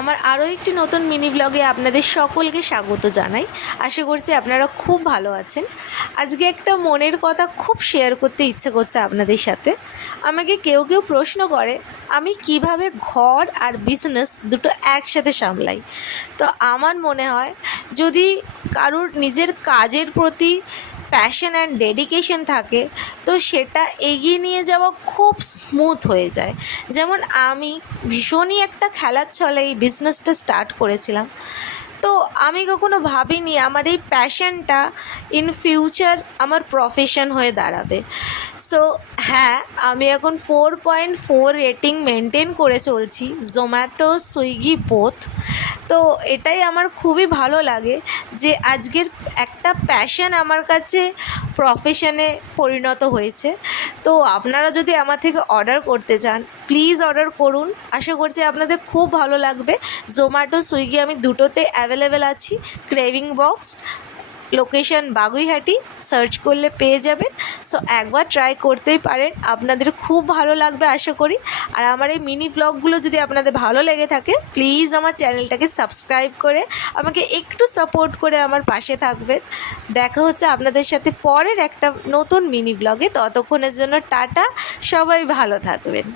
আমার আরও একটি নতুন মিনি ব্লগে আপনাদের সকলকে স্বাগত জানাই। আশা করছি আপনারা খুব ভালো আছেন। আজকে একটা মনের কথা খুব শেয়ার করতে ইচ্ছে করছে আপনাদের সাথে। আমাকে কেউ প্রশ্ন করে আমি কিভাবে ঘর আর বিজনেস দুটো একসাথে সামলাই। তো আমার মনে হয় যদি কারোর নিজের কাজের প্রতি প্যাশন অ্যান্ড ডেডিকেশন থাকে তো সেটা এগিয়ে নিয়ে যাওয়া খুব স্মুথ হয়ে যায়। যেমন আমি ভীষণই একটা খেলার ছলে এই বিজনেসটা স্টার্ট করেছিলাম। তো আমি কখনো ভাবিনি আমার এই প্যাশনটা ইন ফিউচার আমার প্রফেশন হয়ে দাঁড়াবে। সো হ্যাঁ, আমি এখন 4.4 রেটিং মেনটেন করে চলছি জোম্যাটো, সুইগি বোথ। তো এটাই আমার খুবই ভালো লাগে যে আজকের একটা প্যাশন আমার কাছে প্রফেশনে পরিণত হয়েছে। তো আপনারা যদি আমার থেকে অর্ডার করতে চান প্লিজ অর্ডার করুন। আশা করছি আপনাদের খুব ভালো লাগবে। জোম্যাটো, সুইগি আমি দুটোতে অ্যাভেলেবেল আছি। Craving box, location Baguiati, search করলে পেয়ে যাবেন। সো একবার ট্রাই করতেই পারেন, আপনাদের খুব ভালো লাগবে আশা করি। আর আমার এই মিনি ব্লগগুলো যদি আপনাদের ভালো লেগে থাকে প্লিজ আমার চ্যানেলটাকে সাবস্ক্রাইব করে আমাকে একটু সাপোর্ট করে আমার পাশে থাকবেন। দেখা হচ্ছে আপনাদের সাথে পরের একটা নতুন মিনি ব্লগে। ততক্ষণের জন্য টাটা, সবাই ভালো থাকবেন।